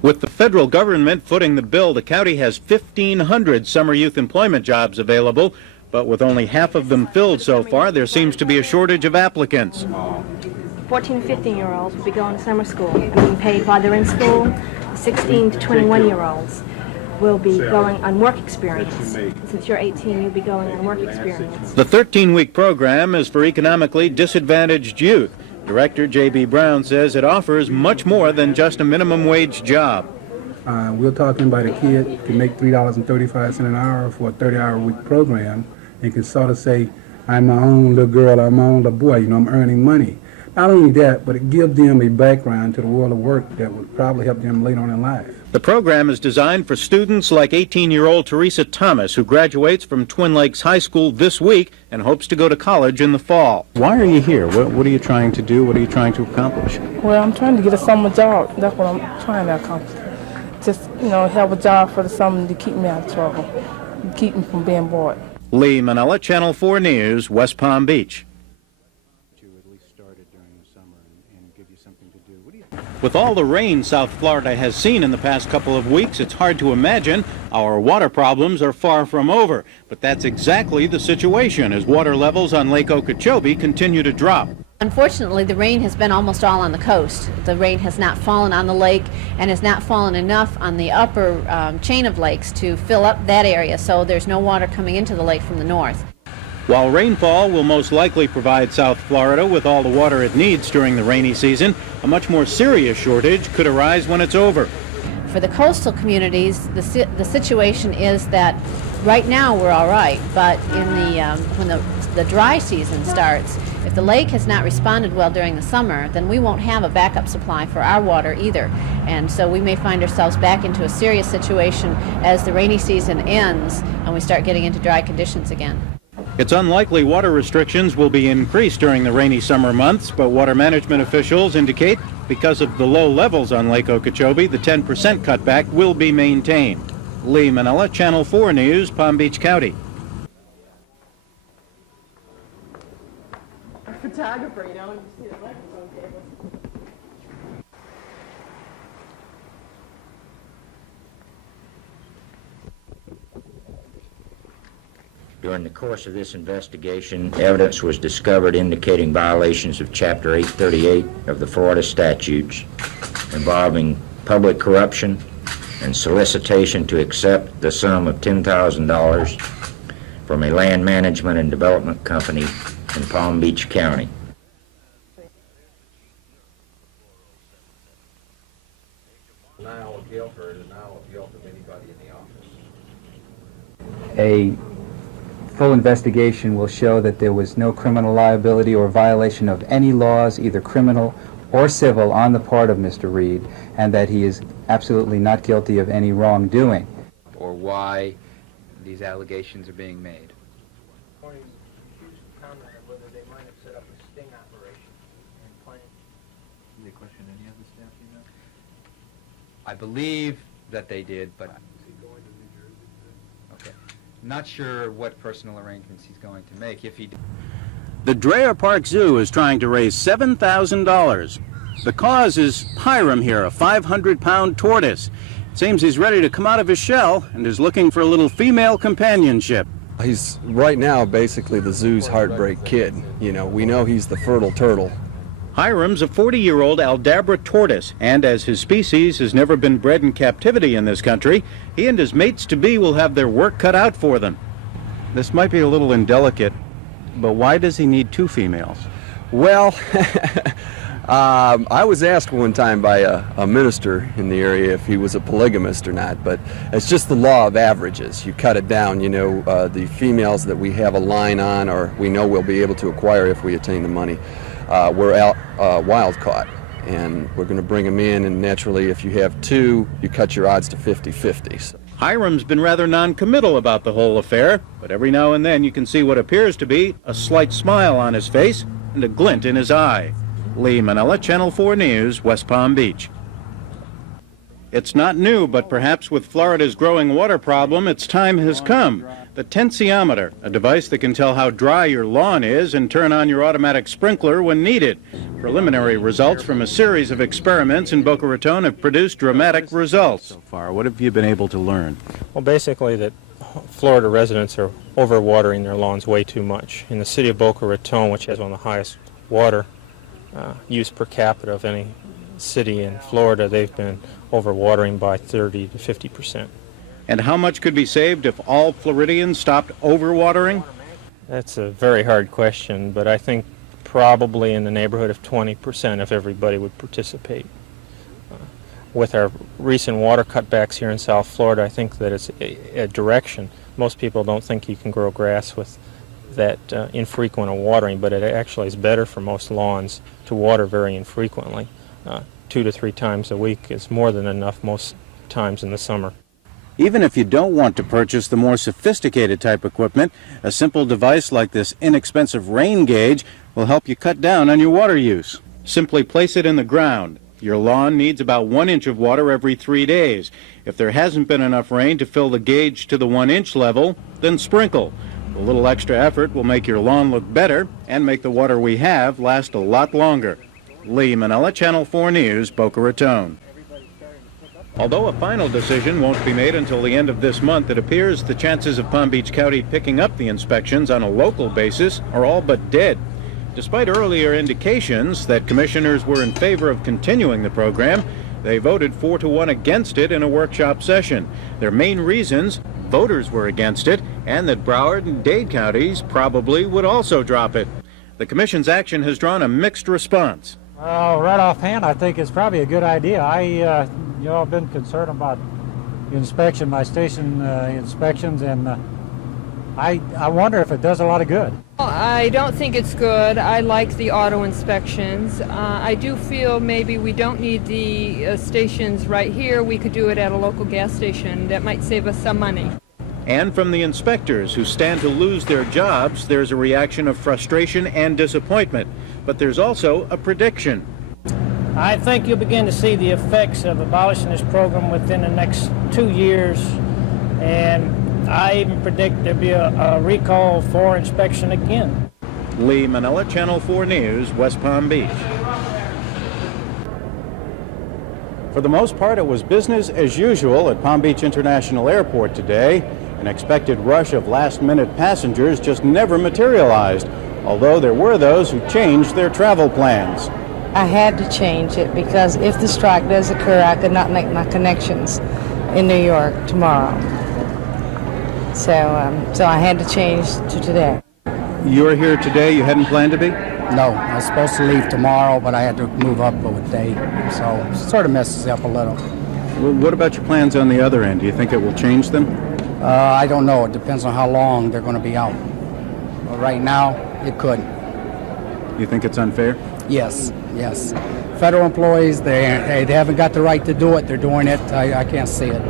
With the federal government footing the bill, the county has 1,500 summer youth employment jobs available, but with only half of them filled so far, there seems to be a shortage of applicants. 14 to 15-year-olds will be going to summer school and being paid while they're in school. 16 to 21-year-olds will be going on work experience. Since you're 18, you'll be going on work experience. The 13-week program is for economically disadvantaged youth. Director J.B. Brown says it offers much more than just a minimum wage job. We're talking about a kid can make $3.35 an hour for a 30-hour-a-week program and can sort of say, I'm my own little girl, I'm my own little boy, I'm earning money. Not only that, but it gives them a background to the world of work that would probably help them later on in life. The program is designed for students like 18-year-old Teresa Thomas, who graduates from Twin Lakes High School this week and hopes to go to college in the fall. Why are you here? What are you trying to do? What are you trying to accomplish? Well, I'm trying to get a summer job. That's what I'm trying to accomplish. Just, have a job for the summer to keep me out of trouble, keep me from being bored. Lee Manella, Channel 4 News, West Palm Beach. With all the rain South Florida has seen in the past couple of weeks, it's hard to imagine our water problems are far from over. But that's exactly the situation as water levels on Lake Okeechobee continue to drop. Unfortunately, the rain has been almost all on the coast. The rain has not fallen on the lake and has not fallen enough on the upper chain of lakes to fill up that area, so there's no water coming into the lake from the north. While rainfall will most likely provide South Florida with all the water it needs during the rainy season, a much more serious shortage could arise when it's over. For the coastal communities, the situation is that right now we're all right, but in when the dry season starts, if the lake has not responded well during the summer, then we won't have a backup supply for our water either. And so we may find ourselves back into a serious situation as the rainy season ends and we start getting into dry conditions again. It's unlikely water restrictions will be increased during the rainy summer months, but water management officials indicate because of the low levels on Lake Okeechobee, the 10% cutback will be maintained. Lee Manella, Channel 4 News, Palm Beach County. A photographer, you see the microphone cable. During the course of this investigation, evidence was discovered indicating violations of Chapter 838 of the Florida statutes involving public corruption and solicitation to accept the sum of $10,000 from a land management and development company in Palm Beach County. Denial of guilt or denial of guilt of anybody in the office. A full investigation will show that there was no criminal liability or violation of any laws, either criminal or civil, on the part of Mr. Reed, and that he is absolutely not guilty of any wrongdoing. Or why these allegations are being made. Whether they might have set up a sting operation and planned. Did they question any of the staff, you know? I believe that they did, but okay. Not sure what personal arrangements he's going to make. If he did. The Dreher Park Zoo is trying to raise $7,000. The cause is Hiram here, a 500-pound tortoise. It seems he's ready to come out of his shell and is looking for a little female companionship. He's right now basically the zoo's heartbreak kid. We know he's the fertile turtle. Hiram's a 40-year-old Aldabra tortoise, and as his species has never been bred in captivity in this country, he and his mates-to-be will have their work cut out for them. This might be a little indelicate, but why does he need two females? Well, I was asked one time by a minister in the area if he was a polygamist or not, but it's just the law of averages. You cut it down, the females that we have a line on or we know we'll be able to acquire if we attain the money, we're out wild caught. And we're going to bring them in, and naturally if you have two, you cut your odds to 50-50. So. Hiram's been rather non-committal about the whole affair, but every now and then you can see what appears to be a slight smile on his face and a glint in his eye. Lee Manella, Channel 4 News, West Palm Beach. It's not new, but perhaps with Florida's growing water problem, its time has come. The tensiometer, a device that can tell how dry your lawn is and turn on your automatic sprinkler when needed. Preliminary results from a series of experiments in Boca Raton have produced dramatic results. So far, what have you been able to learn? Well, basically that Florida residents are overwatering their lawns way too much. In the city of Boca Raton, which has one of the highest water use per capita of any city in Florida, they've been overwatering by 30 to 50%. And how much could be saved if all Floridians stopped overwatering? That's a very hard question, but I think probably in the neighborhood of 20% if everybody would participate. With our recent water cutbacks here in South Florida, I think that it's a direction. Most people don't think you can grow grass with that infrequent a watering, but it actually is better for most lawns to water very infrequently. 2 to 3 times a week is more than enough most times in the summer. Even if you don't want to purchase the more sophisticated type equipment, a simple device like this inexpensive rain gauge will help you cut down on your water use. Simply place it in the ground. Your lawn needs about 1 inch of water every 3 days. If there hasn't been enough rain to fill the gauge to the 1 inch level, then sprinkle. A little extra effort will make your lawn look better and make the water we have last a lot longer. Lee Manella, Channel 4 News, Boca Raton. Although a final decision won't be made until the end of this month, it appears the chances of Palm Beach County picking up the inspections on a local basis are all but dead. Despite earlier indications that commissioners were in favor of continuing the program, they voted 4-1 against it in a workshop session. Their main reasons: voters were against it, and that Broward and Dade counties probably would also drop it. The commission's action has drawn a mixed response. Well, right offhand, I think it's probably a good idea. I've been concerned about inspection, my station inspections, and I wonder if it does a lot of good. I don't think it's good. I like the auto inspections. I do feel maybe we don't need the stations right here. We could do it at a local gas station. That might save us some money. And from the inspectors who stand to lose their jobs, there's a reaction of frustration and disappointment. But there's also a prediction. I think you'll begin to see the effects of abolishing this program within the next 2 years, and I even predict there'll be a recall for inspection again. Lee Manella, Channel 4 News, West Palm Beach. For the most part, it was business as usual at Palm Beach International Airport today. An expected rush of last-minute passengers just never materialized, although there were those who changed their travel plans. I had to change it because if the strike does occur, I could not make my connections in New York tomorrow. So I had to change to today. You're here today. You hadn't planned to be? No, I was supposed to leave tomorrow, but I had to move up a day, so it sort of messes up a little. Well, what about your plans on the other end? Do you think it will change them? I don't know. It depends on how long they're going to be out. But right now, it could. You think it's unfair? Yes. Federal employees, they haven't got the right to do it. They're doing it. I can't see it.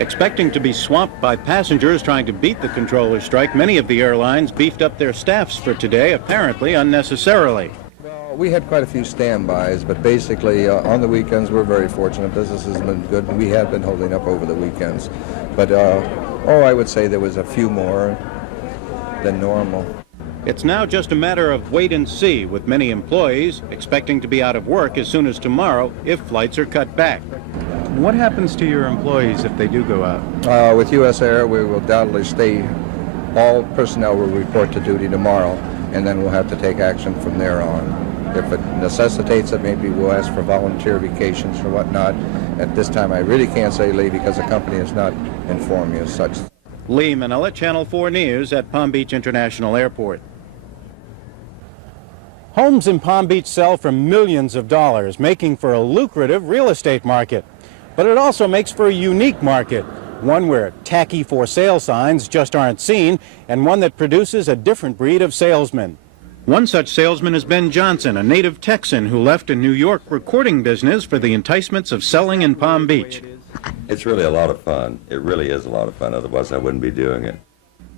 Expecting to be swamped by passengers trying to beat the controller strike, many of the airlines beefed up their staffs for today, apparently unnecessarily. Well, we had quite a few standbys, but basically on the weekends we're very fortunate. Business has been good, and we have been holding up over the weekends. But I would say there was a few more than normal. It's now just a matter of wait and see, with many employees expecting to be out of work as soon as tomorrow if flights are cut back. What happens to your employees if they do go out? With U.S. Air, we will doubtlessly stay. All personnel will report to duty tomorrow, and then we'll have to take action from there on. If it necessitates it, maybe we'll ask for volunteer vacations or whatnot. At this time, I really can't say, Lee, because the company has not informed me as such. Lee Manella, Channel 4 News at Palm Beach International Airport. Homes in Palm Beach sell for millions of dollars, making for a lucrative real estate market. But it also makes for a unique market, one where tacky for sale signs just aren't seen, and one that produces a different breed of salesman. One such salesman is Ben Johnson, a native Texan who left a New York recording business for the enticements of selling in Palm Beach. It's really a lot of fun. It really is a lot of fun, otherwise I wouldn't be doing it.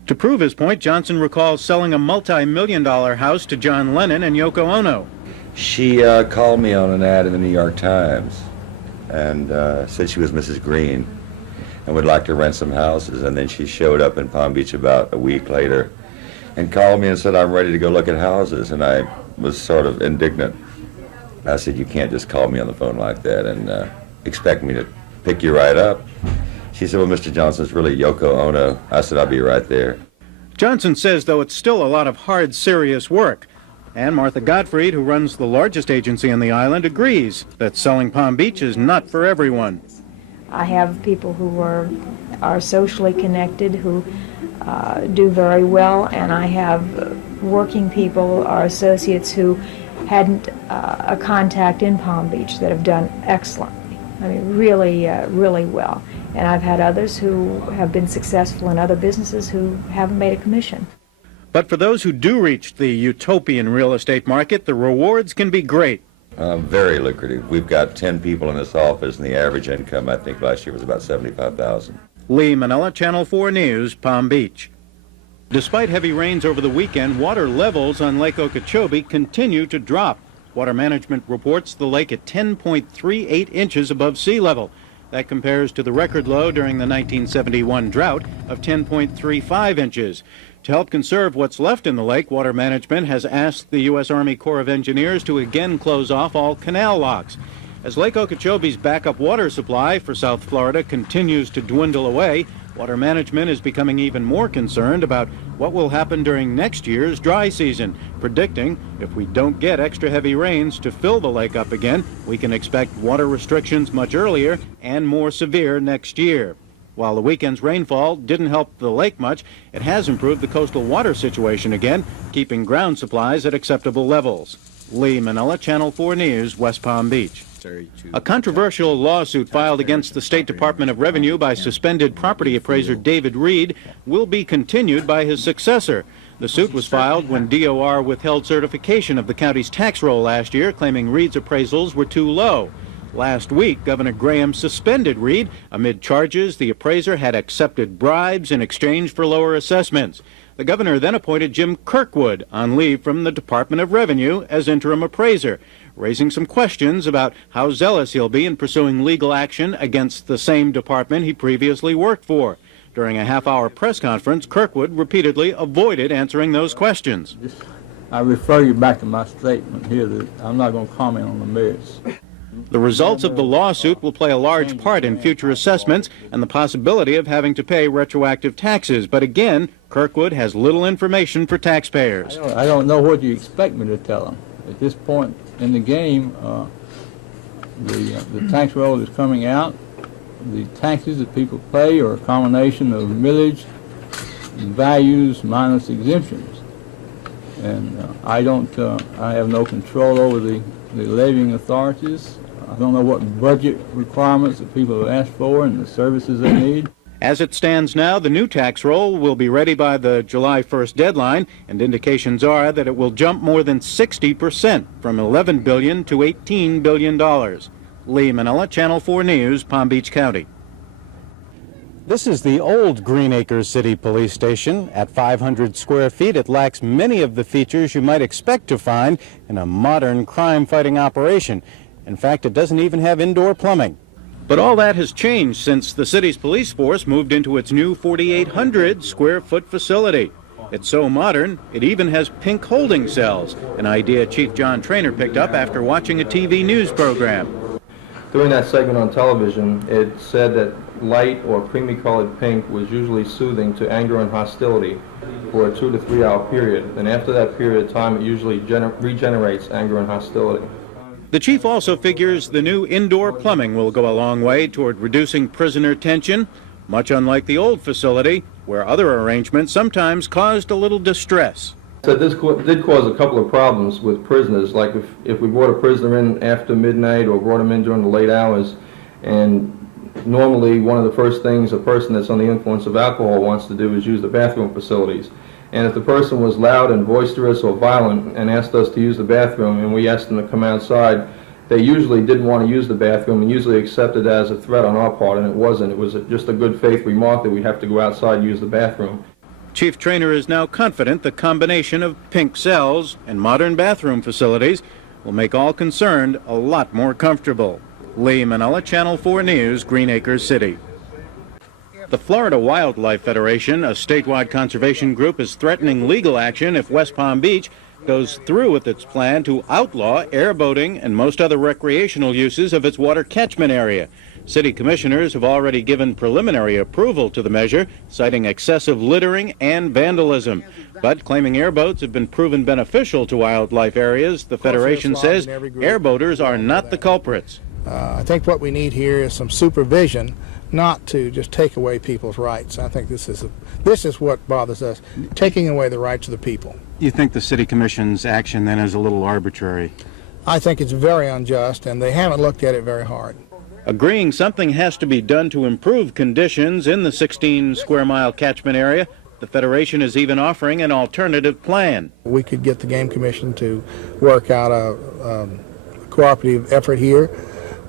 To prove his point, Johnson recalls selling a multi-million-dollar house to John Lennon and Yoko Ono. She called me on an ad in the New York Times, and said she was Mrs. Green and would like to rent some houses. And then she showed up in Palm Beach about a week later and called me and said, I'm ready to go look at houses. And I was sort of indignant. I said, you can't just call me on the phone like that and expect me to pick you right up. She said, well, Mr. Johnson's really Yoko Ono. I said, I'll be right there. Johnson says, though, it's still a lot of hard, serious work. And Martha Gottfried, who runs the largest agency on the island, agrees that selling Palm Beach is not for everyone. I have people who are socially connected, who do very well, and I have working people, our associates, who hadn't a contact in Palm Beach that have done excellently. I mean, really, really well. And I've had others who have been successful in other businesses who haven't made a commission. But for those who do reach the utopian real estate market, the rewards can be great. Very lucrative. We've got 10 people in this office, and the average income, I think, last year was about $75,000. Lee Manella, Channel 4 News, Palm Beach. Despite heavy rains over the weekend, water levels on Lake Okeechobee continue to drop. Water Management reports the lake at 10.38 inches above sea level. That compares to the record low during the 1971 drought of 10.35 inches. To help conserve what's left in the lake, Water Management has asked the U.S. Army Corps of Engineers to again close off all canal locks. As Lake Okeechobee's backup water supply for South Florida continues to dwindle away, Water Management is becoming even more concerned about what will happen during next year's dry season, predicting if we don't get extra heavy rains to fill the lake up again, we can expect water restrictions much earlier and more severe next year. While the weekend's rainfall didn't help the lake much, it has improved the coastal water situation again, keeping ground supplies at acceptable levels. Lee Manella, Channel 4 News, West Palm Beach. A controversial lawsuit filed against the State Department of Revenue by suspended property appraiser David Reed will be continued by his successor. The suit was filed when DOR withheld certification of the county's tax roll last year, claiming Reed's appraisals were too low. Last week, Governor Graham suspended Reed amid charges the appraiser had accepted bribes in exchange for lower assessments. The governor then appointed Jim Kirkwood on leave from the Department of Revenue as interim appraiser, raising some questions about how zealous he'll be in pursuing legal action against the same department he previously worked for. During a half-hour press conference, Kirkwood repeatedly avoided answering those questions. I refer you back to my statement here that I'm not going to comment on the merits. The results of the lawsuit will play a large part in future assessments and the possibility of having to pay retroactive taxes. But again, Kirkwood has little information for taxpayers. I don't know what you expect me to tell them. At this point in the game, the tax roll is coming out. The taxes that people pay are a combination of millage and values minus exemptions. And I have no control over the levying authorities. I don't know what budget requirements that people have asked for and the services they need. As it stands now, the new tax roll will be ready by the July 1st deadline, and indications are that it will jump more than 60% from $11 billion to $18 billion. Lee Manella, Channel 4 News, Palm Beach County. This is the old Green Acres City Police Station. At 500 square feet, it lacks many of the features you might expect to find in a modern crime-fighting operation. In fact, it doesn't even have indoor plumbing. But all that has changed since the city's police force moved into its new 4,800 square foot facility. It's so modern, it even has pink holding cells, an idea Chief John Traynor picked up after watching a TV news program. During that segment on television, it said that light or creamy colored pink was usually soothing to anger and hostility for a 2 to 3 hour period. And after that period of time, it usually regenerates anger and hostility. The chief also figures the new indoor plumbing will go a long way toward reducing prisoner tension, much unlike the old facility, where other arrangements sometimes caused a little distress. So this did cause a couple of problems with prisoners, like if we brought a prisoner in after midnight or brought him in during the late hours, and normally one of the first things a person that's on the influence of alcohol wants to do is use the bathroom facilities. And if the person was loud and boisterous or violent and asked us to use the bathroom and we asked them to come outside, they usually didn't want to use the bathroom and usually accepted it as a threat on our part, and it wasn't. It was just a good faith remark that we'd have to go outside and use the bathroom. Chief Traynor is now confident the combination of pink cells and modern bathroom facilities will make all concerned a lot more comfortable. Lee Manella, Channel 4 News, Green Acres City. The Florida Wildlife Federation, a statewide conservation group, is threatening legal action if West Palm Beach goes through with its plan to outlaw airboating and most other recreational uses of its water catchment area. City commissioners have already given preliminary approval to the measure, citing excessive littering and vandalism. But claiming airboats have been proven beneficial to wildlife areas, the Federation says airboaters are not the culprits. I think what we need here is some supervision, not to just take away people's rights. I think this is what bothers us, taking away the rights of the people. You think the City Commission's action then is a little arbitrary? I think it's very unjust, and they haven't looked at it very hard. Agreeing something has to be done to improve conditions in the 16-square-mile catchment area, the Federation is even offering an alternative plan. We could get the Game Commission to work out a cooperative effort here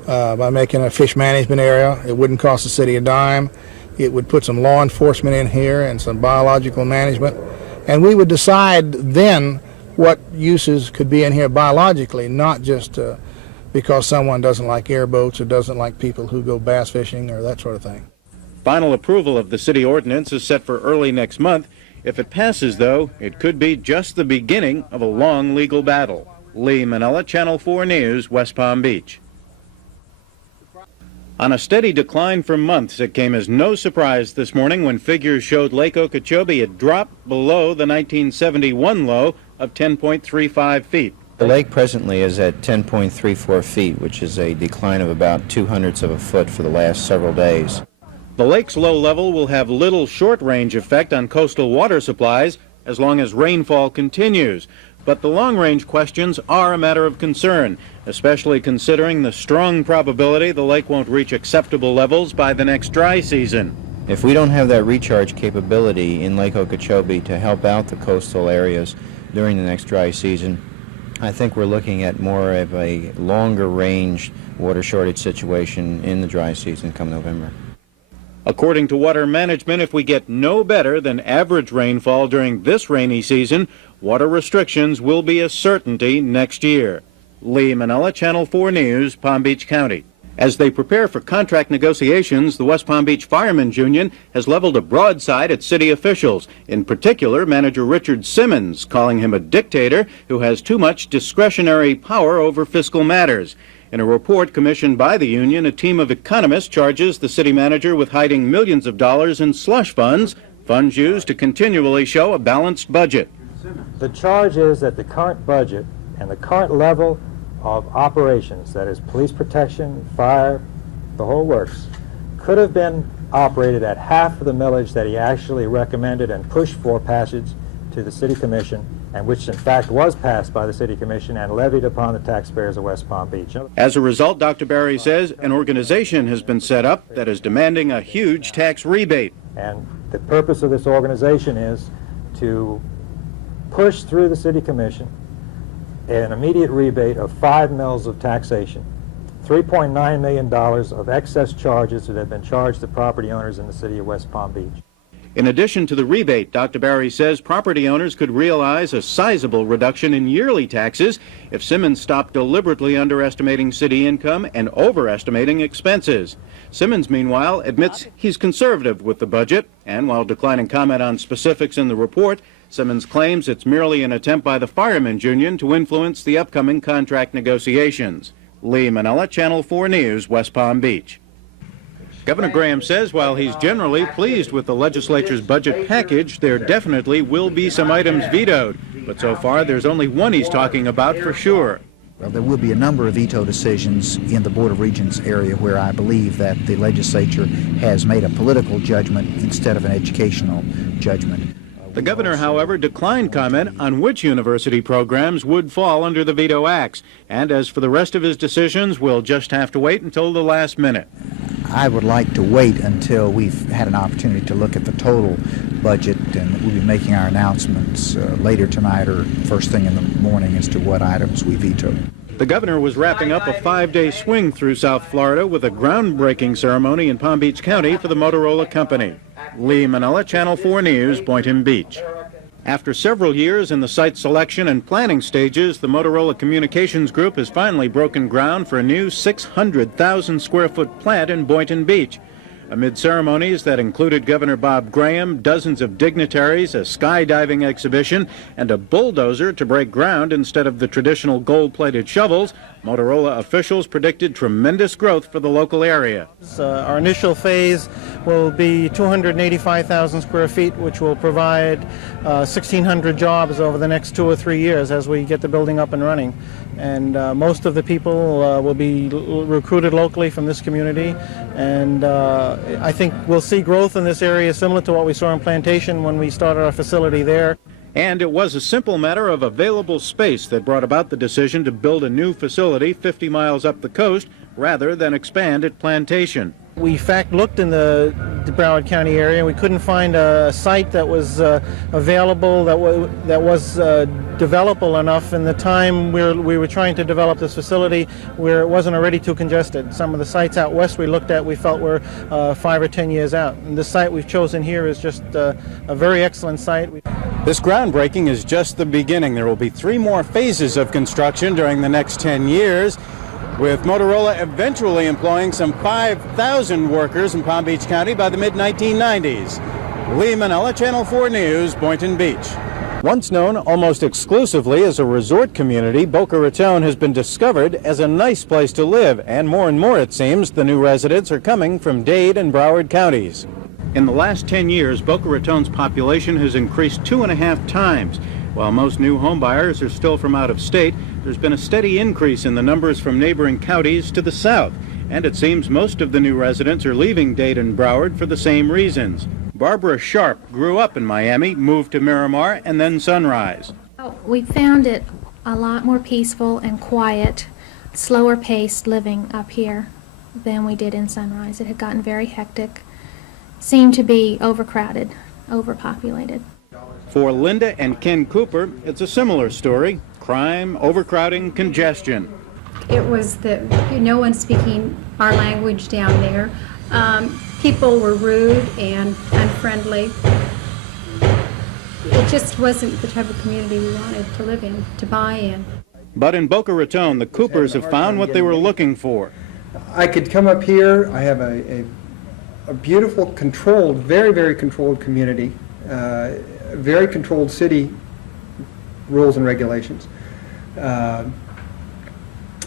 by making a fish management area. It wouldn't cost the city a dime. It would put some law enforcement in here and some biological management. And we would decide then what uses could be in here biologically, not just because someone doesn't like airboats or doesn't like people who go bass fishing or that sort of thing. Final approval of the city ordinance is set for early next month. If it passes, though, it could be just the beginning of a long legal battle. Lee Manella, Channel 4 News, West Palm Beach. On a steady decline for months, it came as no surprise this morning when figures showed Lake Okeechobee had dropped below the 1971 low of 10.35 feet. The lake presently is at 10.34 feet, which is a decline of about 0.02 of a foot for the last several days. The lake's low level will have little short-range effect on coastal water supplies as long as rainfall continues. But the long-range questions are a matter of concern, especially considering the strong probability the lake won't reach acceptable levels by the next dry season. If we don't have that recharge capability in Lake Okeechobee to help out the coastal areas during the next dry season, I think we're looking at more of a longer-range water shortage situation in the dry season come November. According to Water Management, if we get no better than average rainfall during this rainy season, water restrictions will be a certainty next year. Lee Manella, Channel 4 News, Palm Beach County. As they prepare for contract negotiations, the West Palm Beach Firemen's Union has leveled a broadside at city officials, in particular manager Richard Simmons, calling him a dictator who has too much discretionary power over fiscal matters. In a report commissioned by the union, a team of economists charges the city manager with hiding millions of dollars in slush funds, funds used to continually show a balanced budget. The charge is that the current budget and the current level of operations, that is police protection, fire, the whole works, could have been operated at half of the millage that he actually recommended and pushed for passage to the City Commission, and which in fact was passed by the City Commission and levied upon the taxpayers of West Palm Beach. As a result, Dr. Barry says an organization has been set up that is demanding a huge tax rebate. And the purpose of this organization is to push through the City Commission an immediate rebate of 5 mills of taxation, $3.9 million of excess charges that have been charged to property owners in the city of West Palm Beach. In addition to the rebate, Dr. Barry says property owners could realize a sizable reduction in yearly taxes if Simmons stopped deliberately underestimating city income and overestimating expenses. Simmons, meanwhile, admits he's conservative with the budget, and while declining comment on specifics in the report, Simmons claims it's merely an attempt by the Firemen's Union to influence the upcoming contract negotiations. Lee Manella, Channel 4 News, West Palm Beach. Governor Graham says while he's generally pleased with the legislature's budget package, there definitely will be some items vetoed. But so far, there's only one he's talking about for sure. Well, there will be a number of veto decisions in the Board of Regents area where I believe that the legislature has made a political judgment instead of an educational judgment. The governor, however, declined comment on which university programs would fall under the veto acts. And as for the rest of his decisions, we'll just have to wait until the last minute. I would like to wait until we've had an opportunity to look at the total budget, and we'll be making our announcements later tonight or first thing in the morning as to what items we veto. The governor was wrapping up a 5-day swing through South Florida with a groundbreaking ceremony in Palm Beach County for the Motorola Company. Lee Manella, Channel 4 News, Boynton Beach. After several years in the site selection and planning stages, the Motorola Communications Group has finally broken ground for a new 600,000 square foot plant in Boynton Beach. Amid ceremonies that included Governor Bob Graham, dozens of dignitaries, a skydiving exhibition, and a bulldozer to break ground instead of the traditional gold-plated shovels, Motorola officials predicted tremendous growth for the local area. Our initial phase will be 285,000 square feet, which will provide 1,600 jobs over the next 2 or 3 years as we get the building up and running. And most of the people will be recruited locally from this community. And I think we'll see growth in this area similar to what we saw in Plantation when we started our facility there. And it was a simple matter of available space that brought about the decision to build a new facility 50 miles up the coast rather than expand at Plantation. We in fact looked in the Broward County area and we couldn't find a site that was available, that was developable enough in the time we were trying to develop this facility, where it wasn't already too congested. Some of the sites out west we looked at we felt were 5 or 10 years out. And the site we've chosen here is just a very excellent site. This groundbreaking is just the beginning. There will be 3 more phases of construction during the next 10 years, with Motorola eventually employing some 5,000 workers in Palm Beach County by the mid-1990s. Lee Manella, Channel 4 News, Boynton Beach. Once known almost exclusively as a resort community, Boca Raton has been discovered as a nice place to live, and more, it seems, the new residents are coming from Dade and Broward counties. In the last 10 years, Boca Raton's population has increased 2.5 times. While most new homebuyers are still from out of state, there's been a steady increase in the numbers from neighboring counties to the south, and it seems most of the new residents are leaving Dade and Broward for the same reasons. Barbara Sharp grew up in Miami, moved to Miramar, and then Sunrise. We found it a lot more peaceful and quiet, slower paced living up here than we did in Sunrise. It had gotten very hectic, seemed to be overcrowded, overpopulated. For Linda and Ken Cooper, it's a similar story: crime, overcrowding, congestion. It was that no one speaking our language down there. People were rude and unfriendly. It just wasn't the type of community we wanted to live in, to buy in. But in Boca Raton, the Coopers have found what they were looking for. I could come up here. I have a beautiful, controlled, very, very controlled community, very controlled city rules and regulations.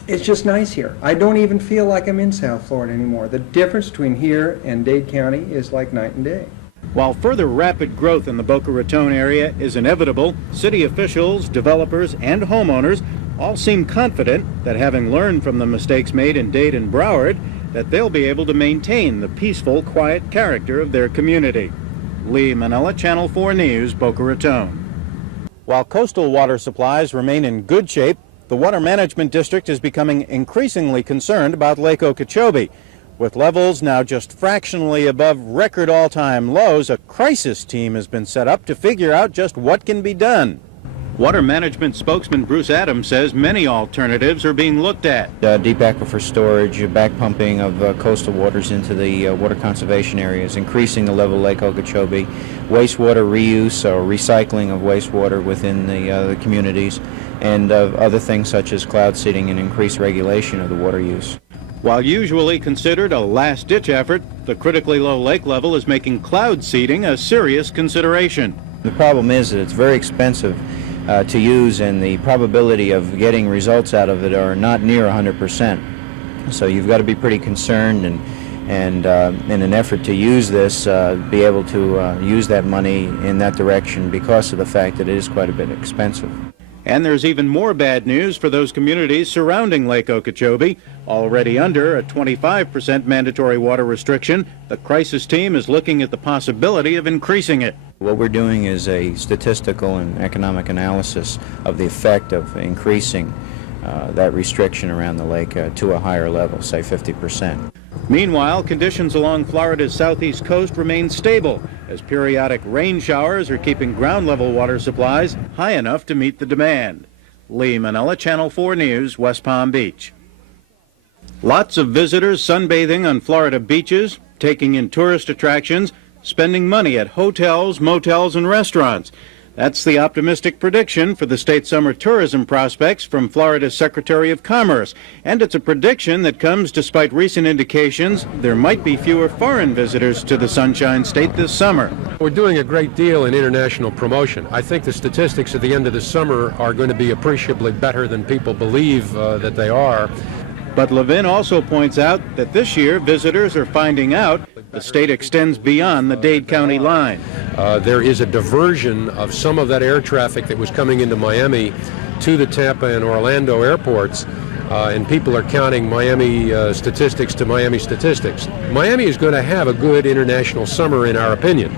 It's just nice here. I don't even feel like I'm in South Florida anymore. The difference between here and Dade County is like night and day. While further rapid growth in the Boca Raton area is inevitable, city officials, developers, and homeowners all seem confident that, having learned from the mistakes made in Dade and Broward, that they'll be able to maintain the peaceful, quiet character of their community. Lee Manella, Channel 4 News, Boca Raton. While coastal water supplies remain in good shape, the Water Management District is becoming increasingly concerned about Lake Okeechobee. With levels now just fractionally above record all-time lows, a crisis team has been set up to figure out just what can be done. Water Management spokesman Bruce Adams says many alternatives are being looked at. Deep aquifer storage, back pumping of coastal waters into the water conservation areas, increasing the level of Lake Okeechobee, wastewater reuse or recycling of wastewater within the communities, and other things such as cloud seeding and increased regulation of the water use. While usually considered a last-ditch effort, the critically low lake level is making cloud seeding a serious consideration. The problem is that it's very expensive to use, and the probability of getting results out of it are not near 100%. So you've got to be pretty concerned and in an effort to use this, be able to use that money in that direction because of the fact that it is quite a bit expensive. And there's even more bad news for those communities surrounding Lake Okeechobee. Already under a 25% mandatory water restriction, the crisis team is looking at the possibility of increasing it. What we're doing is a statistical and economic analysis of the effect of increasing that restriction around the lake to a higher level, say 50%. Meanwhile, conditions along Florida's southeast coast remain stable, as periodic rain showers are keeping ground level water supplies high enough to meet the demand. Lee Manella, Channel 4 News, West Palm Beach. Lots of visitors sunbathing on Florida beaches, taking in tourist attractions, spending money at hotels, motels, and restaurants. That's the optimistic prediction for the state's summer tourism prospects from Florida's Secretary of Commerce. And it's a prediction that comes despite recent indications there might be fewer foreign visitors to the Sunshine State this summer. We're doing a great deal in international promotion. I think the statistics at the end of the summer are going to be appreciably better than people believe that they are. But Levin also points out that this year visitors are finding out the state extends beyond the Dade County line. There is a diversion of some of that air traffic that was coming into Miami to the Tampa and Orlando airports, and people are counting Miami statistics to Miami statistics. Miami is going to have a good international summer in our opinion,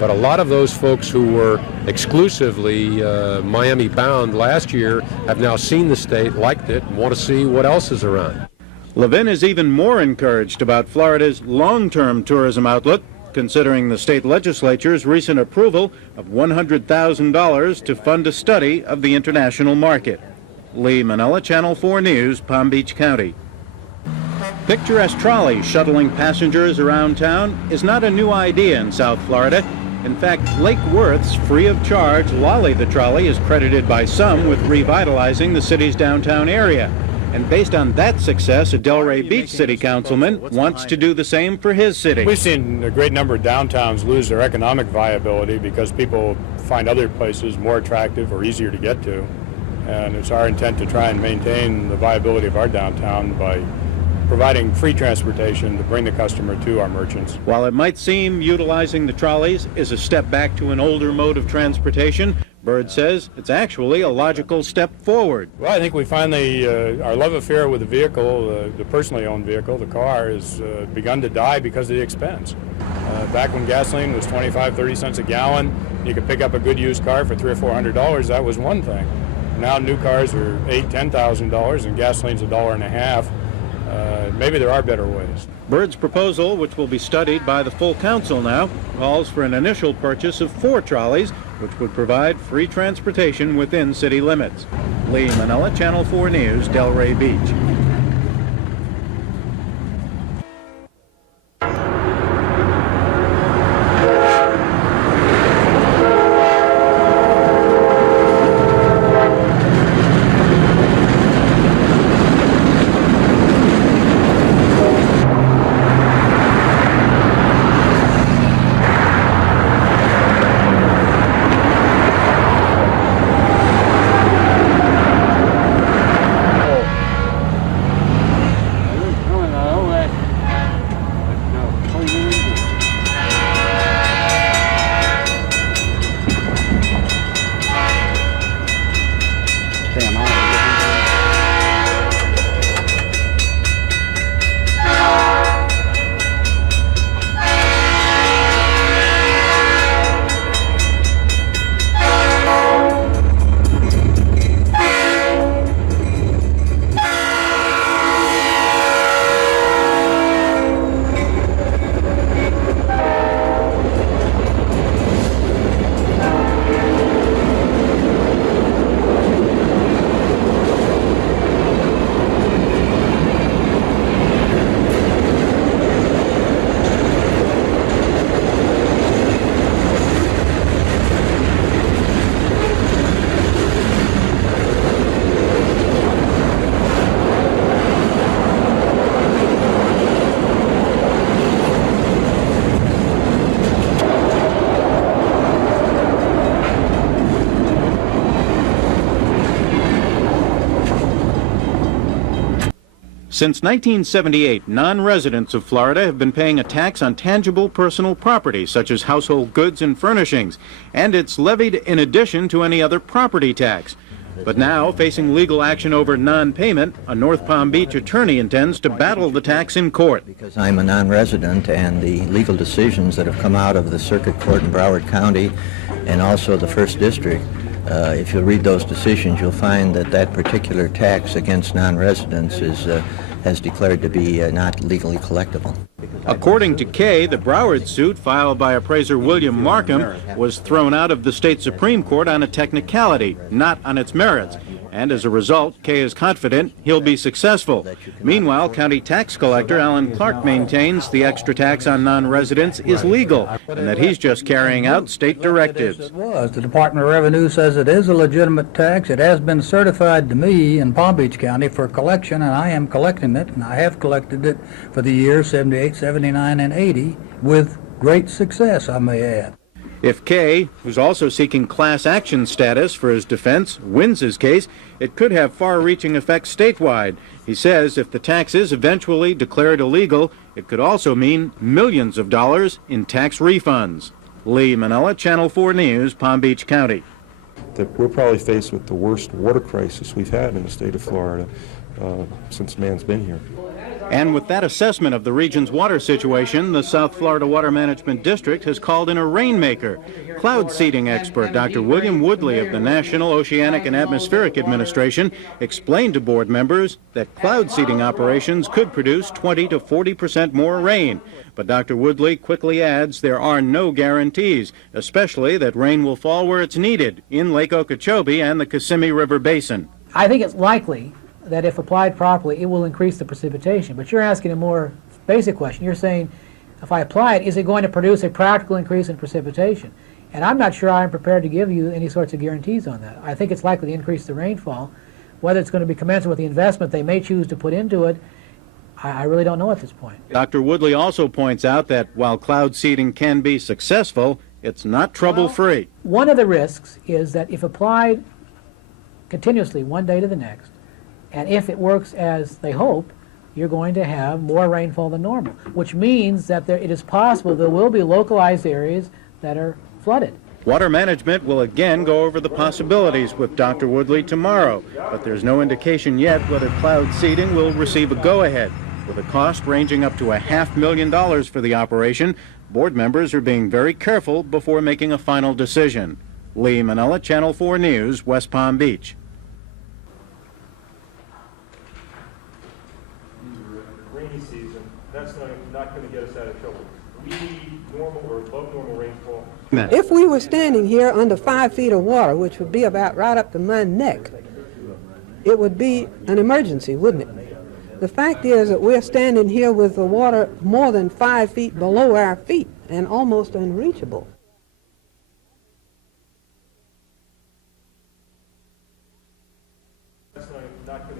but a lot of those folks who were exclusively Miami bound last year have now seen the state, liked it, and want to see what else is around. Levin is even more encouraged about Florida's long-term tourism outlook, considering the state legislature's recent approval of $100,000 to fund a study of the international market. Lee Manella, Channel 4 News, Palm Beach County. Picturesque trolleys shuttling passengers around town is not a new idea in South Florida. In fact, Lake Worth's free of charge Lolly the Trolley is credited by some with revitalizing the city's downtown area. And based on that success, a Delray Beach city councilman wants to do the same for his city. We've seen a great number of downtowns lose their economic viability because people find other places more attractive or easier to get to. And it's our intent to try and maintain the viability of our downtown by providing free transportation to bring the customer to our merchants. While it might seem utilizing the trolleys is a step back to an older mode of transportation, Bird says it's actually a logical step forward. Well, I think we finally, our love affair with the vehicle, the personally owned vehicle, the car, has begun to die because of the expense. Back when gasoline was 25-30 cents a gallon, you could pick up a good used car for $300 or $400, that was one thing. Now new cars are $8,000-$10,000 and gasoline's $1.50. Maybe there are better ways. Bird's proposal, which will be studied by the full council now, calls for an initial purchase of 4 trolleys, which would provide free transportation within city limits. Lee Manella, Channel 4 News, Delray Beach. Since 1978, non-residents of Florida have been paying a tax on tangible personal property, such as household goods and furnishings, and it's levied in addition to any other property tax. But now, facing legal action over non-payment, a North Palm Beach attorney intends to battle the tax in court. Because I'm a non-resident, and the legal decisions that have come out of the Circuit Court in Broward County and also the First District, if you'll read those decisions, you'll find that that particular tax against non-residents has declared to be not legally collectible. According to Kay, the Broward suit filed by appraiser William Markham was thrown out of the state Supreme Court on a technicality, not on its merits. and as a result, Kay is confident he'll be successful. Meanwhile, county tax collector Alan Clark maintains the extra tax on non-residents is legal and that he's just carrying out state directives. It was. The Department of Revenue says it is a legitimate tax. It has been certified to me in Palm Beach County for collection, and I am collecting it, and I have collected it for the years 78, 79, and 80 with great success, I may add. If Kay, who's also seeking class action status for his defense, wins his case, it could have far-reaching effects statewide. He says if the tax is eventually declared illegal, it could also mean millions of dollars in tax refunds. Lee Manella, Channel 4 News, Palm Beach County. That we're probably faced with the worst water crisis we've had in the state of Florida since man's been here. And with that assessment of the region's water situation, the South Florida Water Management District has called in a rainmaker. Cloud seeding expert Dr. William Woodley of the National Oceanic and Atmospheric Administration explained to board members that cloud seeding operations could produce 20 to 40% more rain. But Dr. Woodley quickly adds there are no guarantees, especially that rain will fall where it's needed in Lake Okeechobee and the Kissimmee River Basin. I think it's likely that if applied properly, it will increase the precipitation. But you're asking a more basic question. You're saying, if I apply it, is it going to produce a practical increase in precipitation? And I'm not sure I'm prepared to give you any sorts of guarantees on that. I think it's likely to increase the rainfall. Whether it's going to be commensurate with the investment they may choose to put into it, I really don't know at this point. Dr. Woodley also points out that while cloud seeding can be successful, it's not trouble-free. One of the risks is that if applied continuously one day to the next, and if it works as they hope, you're going to have more rainfall than normal, which means that it is possible there will be localized areas that are flooded. Water Management will again go over the possibilities with Dr. Woodley tomorrow, but there's no indication yet whether cloud seeding will receive a go-ahead. With a cost ranging up to $500,000 for the operation, board members are being very careful before making a final decision. Lee Manella, Channel 4 News, West Palm Beach. Season, that's not going to get us out of trouble. We need normal or above normal rainfall. If we were standing here under 5 feet of water, which would be about right up to my neck, it would be an emergency, wouldn't it? The fact is that we're standing here with the water more than 5 feet below our feet and almost unreachable.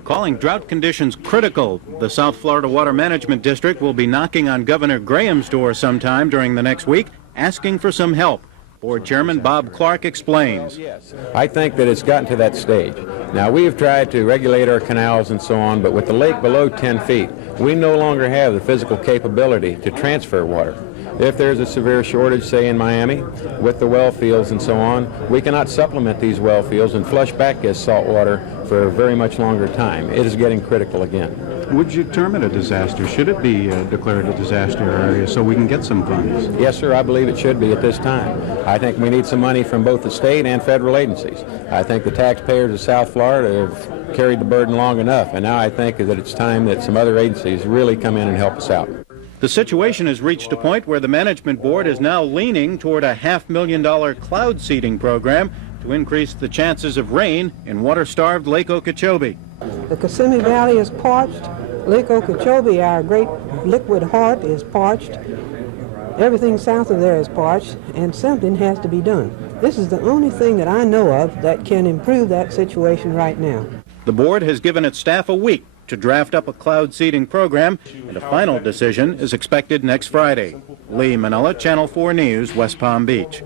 Calling drought conditions critical, the South Florida Water Management District will be knocking on Governor Graham's door sometime during the next week, asking for some help. Board Chairman Bob Clark explains. I think that it's gotten to that stage. Now, we have tried to regulate our canals and so on, but with the lake below 10 feet, we no longer have the physical capability to transfer water. If there's a severe shortage, say in Miami, with the well fields and so on, we cannot supplement these well fields and flush back as salt water for a very much longer time. It is getting critical again. Would you term it a disaster? Should it be declared a disaster area so we can get some funds? Yes, sir, I believe it should be at this time. I think we need some money from both the state and federal agencies. I think the taxpayers of South Florida have carried the burden long enough, and now I think that it's time that some other agencies really come in and help us out. The situation has reached a point where the management board is now leaning toward a $500,000 cloud seeding program to increase the chances of rain in water-starved Lake Okeechobee. The Kissimmee Valley is parched. Lake Okeechobee, our great liquid heart, is parched. Everything south of there is parched, and something has to be done. This is the only thing that I know of that can improve that situation right now. The board has given its staff a week to draft up a cloud seeding program, and a final decision is expected next Friday. Lee Manella, Channel 4 News, West Palm Beach.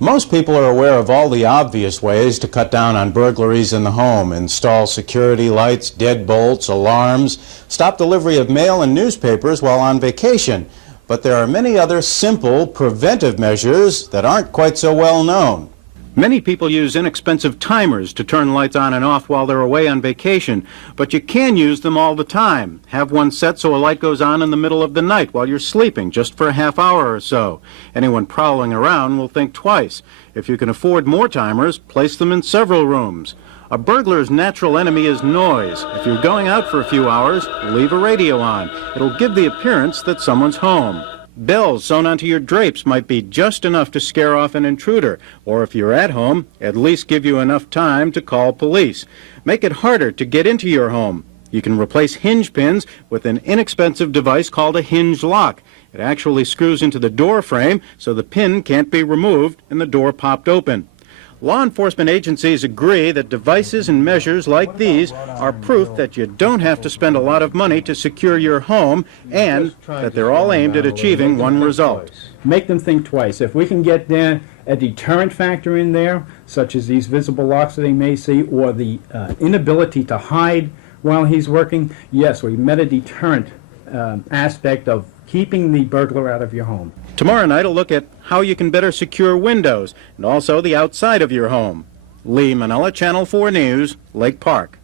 Most people are aware of all the obvious ways to cut down on burglaries in the home: install security lights, deadbolts, alarms, stop delivery of mail and newspapers while on vacation. But there are many other simple preventive measures that aren't quite so well known. Many people use inexpensive timers to turn lights on and off while they're away on vacation, but you can use them all the time. Have one set so a light goes on in the middle of the night while you're sleeping, just for a half hour or so. Anyone prowling around will think twice. If you can afford more timers, place them in several rooms. A burglar's natural enemy is noise. If you're going out for a few hours, leave a radio on. It'll give the appearance that someone's home. Bells sewn onto your drapes might be just enough to scare off an intruder, or if you're at home, at least give you enough time to call police. Make it harder to get into your home. You can replace hinge pins with an inexpensive device called a hinge lock. It actually screws into the door frame so the pin can't be removed and the door popped open. Law enforcement agencies agree that devices and measures like these are proof that you don't have to spend a lot of money to secure your home, and that they're all aimed at achieving one result. Make them think twice. If we can get a deterrent factor in there, such as these visible locks that they may see, or the inability to hide while he's working, yes, we met a deterrent aspect of keeping the burglar out of your home. Tomorrow night, I'll look at how you can better secure windows and also the outside of your home. Lee Manella, Channel 4 News, Lake Park.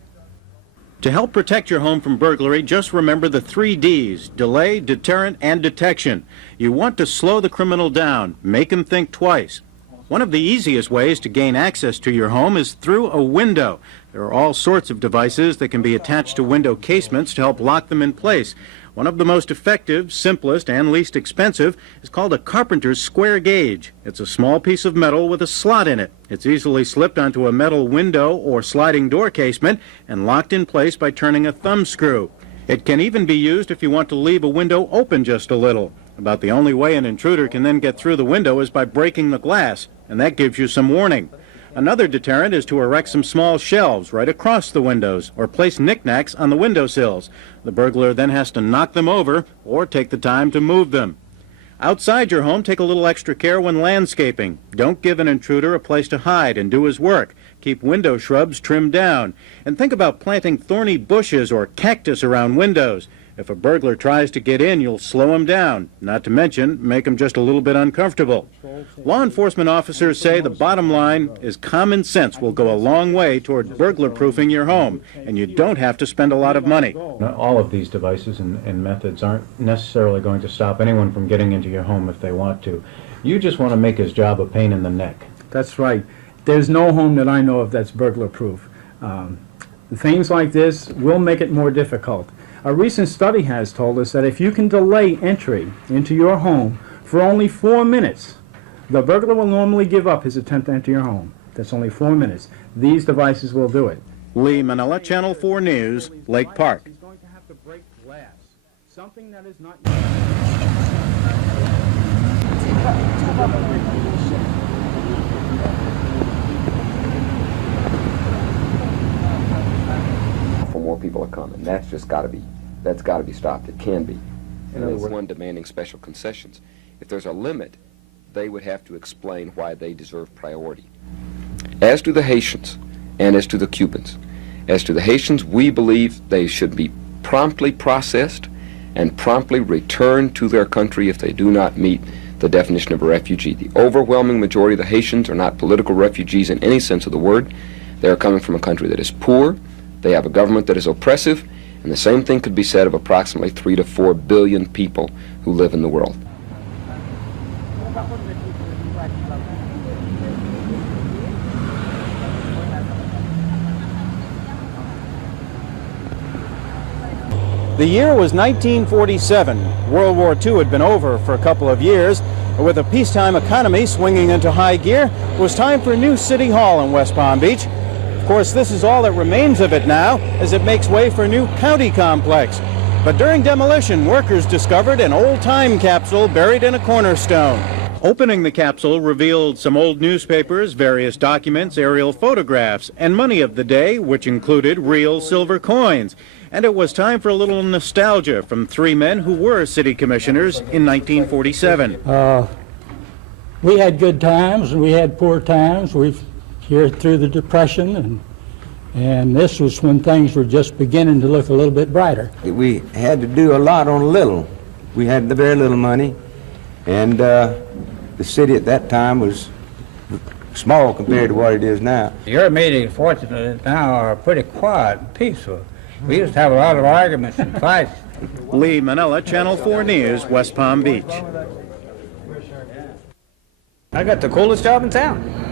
To help protect your home from burglary, just remember the 3 Ds: delay, deterrent, and detection. You want to slow the criminal down, make him think twice. One of the easiest ways to gain access to your home is through a window. There are all sorts of devices that can be attached to window casements to help lock them in place. One of the most effective, simplest, and least expensive is called a carpenter's square gauge. It's a small piece of metal with a slot in it. It's easily slipped onto a metal window or sliding door casement and locked in place by turning a thumb screw. It can even be used if you want to leave a window open just a little. About the only way an intruder can then get through the window is by breaking the glass, and that gives you some warning. Another deterrent is to erect some small shelves right across the windows or place knickknacks on the windowsills. The burglar then has to knock them over or take the time to move them. Outside your home, take a little extra care when landscaping. Don't give an intruder a place to hide and do his work. Keep window shrubs trimmed down. And think about planting thorny bushes or cactus around windows. If a burglar tries to get in, you'll slow him down, not to mention make him just a little bit uncomfortable. Law enforcement officers say the bottom line is common sense will go a long way toward burglar-proofing your home, and you don't have to spend a lot of money. All of these devices and methods aren't necessarily going to stop anyone from getting into your home if they want to. You just want to make his job a pain in the neck. That's right. There's no home that I know of that's burglar-proof. Things like this will make it more difficult. A recent study has told us that if you can delay entry into your home for only 4 minutes, the burglar will normally give up his attempt to enter your home. That's only 4 minutes. These devices will do it. Lee Manella, Channel 4 News, Lake Park. He's going to have to break glass. Something that is not... More people are coming. That's just got to be stopped. It can be. And there's one demanding special concessions. If there's a limit, they would have to explain why they deserve priority. As do the Haitians and as to the Cubans. As to the Haitians, we believe they should be promptly processed and promptly returned to their country if they do not meet the definition of a refugee. The overwhelming majority of the Haitians are not political refugees in any sense of the word. They are coming from a country that is poor. They have a government that is oppressive, and the same thing could be said of approximately 3 to 4 billion people who live in the world. The year was 1947. World War II had been over for a couple of years. With a peacetime economy swinging into high gear, it was time for a new city hall in West Palm Beach. Of course, this is all that remains of it now, as it makes way for a new county complex. But during demolition, workers discovered an old time capsule buried in a cornerstone. Opening the capsule revealed some old newspapers, various documents, aerial photographs, and money of the day, which included real silver coins. And it was time for a little nostalgia from 3 men who were city commissioners in 1947. We had good times and we had poor times. We've here through the Depression, and this was when things were just beginning to look a little bit brighter. We had to do a lot on little. We had very little money, and the city at that time was small compared to what it is now. Your meetings, fortunately, now are pretty quiet and peaceful. We used to have a lot of arguments and fights. Lee Manella, Channel 4 News, West Palm Beach. I got the coolest job in town.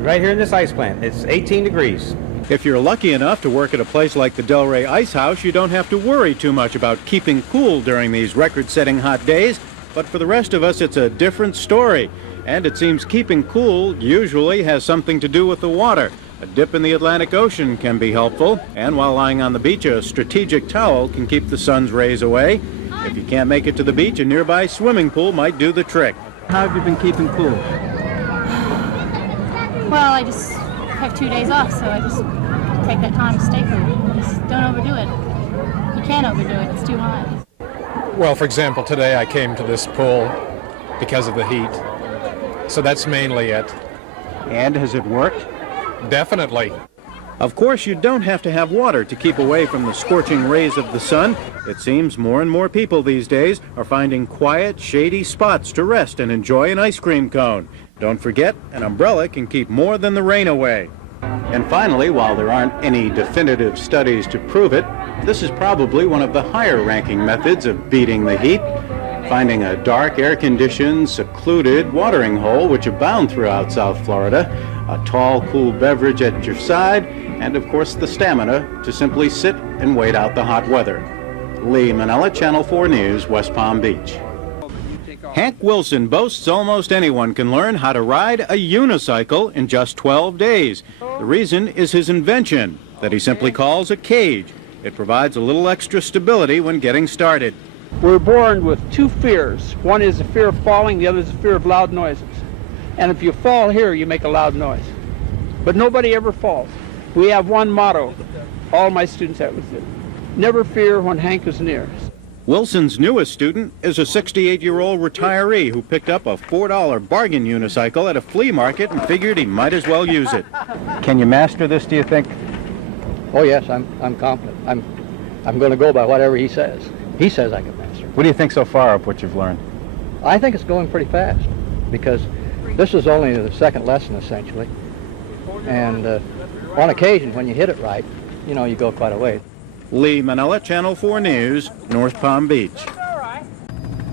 Right here in this ice plant. It's 18 degrees. If you're lucky enough to work at a place like the Delray Ice House, you don't have to worry too much about keeping cool during these record-setting hot days. But for the rest of us, it's a different story. And it seems keeping cool usually has something to do with the water. A dip in the Atlantic Ocean can be helpful, and while lying on the beach, a strategic towel can keep the sun's rays away. If you can't make it to the beach, a nearby swimming pool might do the trick. How have you been keeping cool? Well, I just have 2 days off, so I just take that time to stay cool. Just don't overdo it. You can't overdo it, it's too hot. Well, for example, today I came to this pool because of the heat. So that's mainly it. And has it worked? Definitely. Of course, you don't have to have water to keep away from the scorching rays of the sun. It seems more and more people these days are finding quiet, shady spots to rest and enjoy an ice cream cone. Don't forget, an umbrella can keep more than the rain away. And finally, while there aren't any definitive studies to prove it, this is probably one of the higher-ranking methods of beating the heat. Finding a dark, air-conditioned, secluded watering hole which abound throughout South Florida, a tall, cool beverage at your side, and of course the stamina to simply sit and wait out the hot weather. Lee Manella, Channel 4 News, West Palm Beach. Hank Wilson boasts almost anyone can learn how to ride a unicycle in just 12 days. The reason is his invention that he simply calls a cage. It provides a little extra stability when getting started. We're born with two fears. One is the fear of falling, the other is the fear of loud noises. And if you fall here, you make a loud noise. But nobody ever falls. We have one motto, all my students have with it: never fear when Hank is near. Wilson's newest student is a 68-year-old retiree who picked up a $4 bargain unicycle at a flea market and figured he might as well use it. Can you master this, do you think? Oh yes, I'm confident. I'm going to go by whatever he says. He says I can master. What do you think so far of what you've learned? I think it's going pretty fast because this is only the second lesson essentially. And on occasion, when you hit it right, you know, you go quite a ways. Lee Manella, Channel 4 News, North Palm Beach.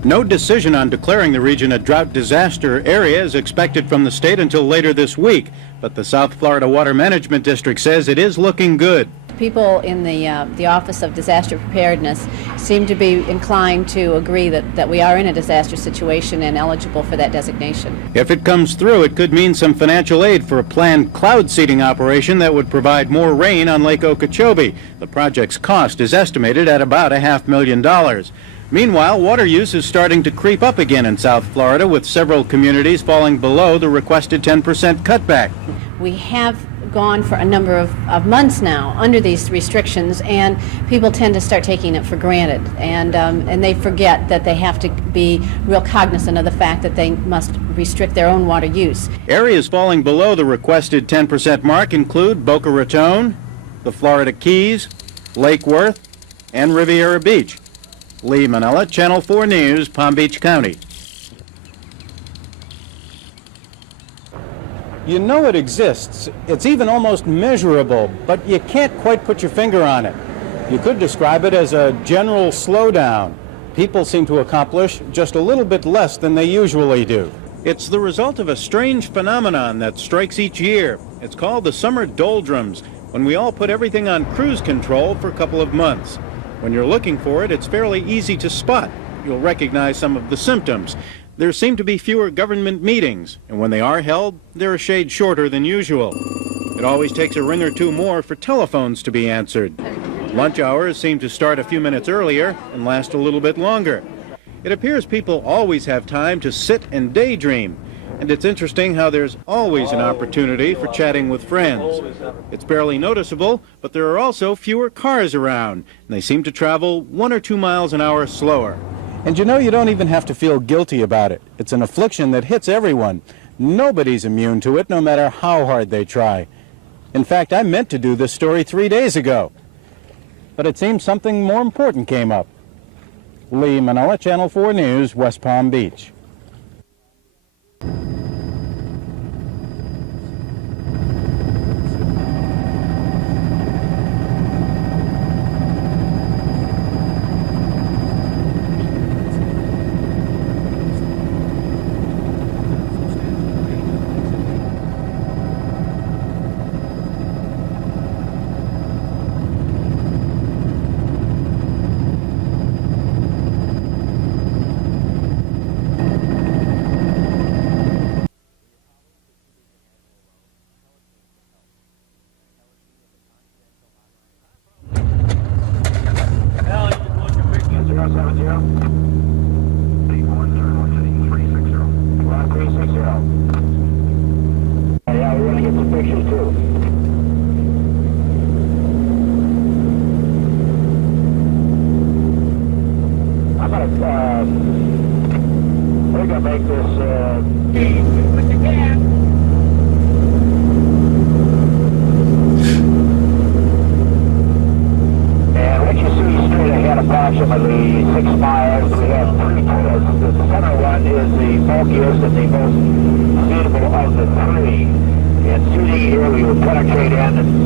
No decision on declaring the region a drought disaster area is expected from the state until later this week, but the South Florida Water Management District says it is looking good. People in the Office of Disaster Preparedness seem to be inclined to agree that we are in a disaster situation and eligible for that designation. If it comes through, it could mean some financial aid for a planned cloud seeding operation that would provide more rain on Lake Okeechobee. The project's cost is estimated at about $500,000. Meanwhile, water use is starting to creep up again in South Florida, with several communities falling below the requested 10% cutback. We have gone for a number of months now under these restrictions, and people tend to start taking it for granted, and they forget that they have to be real cognizant of the fact that they must restrict their own water use. Areas falling below the requested 10% mark include Boca Raton, the Florida Keys, Lake Worth, and Riviera Beach. Lee Manella, Channel 4 News, Palm Beach County. You know it exists. It's even almost measurable, but you can't quite put your finger on it. You could describe it as a general slowdown. People seem to accomplish just a little bit less than they usually do. It's the result of a strange phenomenon that strikes each year. It's called the summer doldrums, when we all put everything on cruise control for a couple of months. When you're looking for it, it's fairly easy to spot. You'll recognize some of the symptoms. There seem to be fewer government meetings, and when they are held, they're a shade shorter than usual. It always takes a ring or two more for telephones to be answered. Lunch hours seem to start a few minutes earlier and last a little bit longer. It appears people always have time to sit and daydream, and it's interesting how there's always an opportunity for chatting with friends. It's barely noticeable, but there are also fewer cars around, and they seem to travel 1 or 2 miles an hour slower. And you know, you don't even have to feel guilty about it. It's an affliction that hits everyone. Nobody's immune to it, no matter how hard they try. In fact, I meant to do this story 3 days ago, but it seems something more important came up. Lee Manella, Channel 4 News, West Palm Beach. make this speed with the gas. And what you see straight ahead, approximately 6 miles, we have 3 tunnels. The center one is the bulkiest and the most suitable of the 3. And through here, we will penetrate in and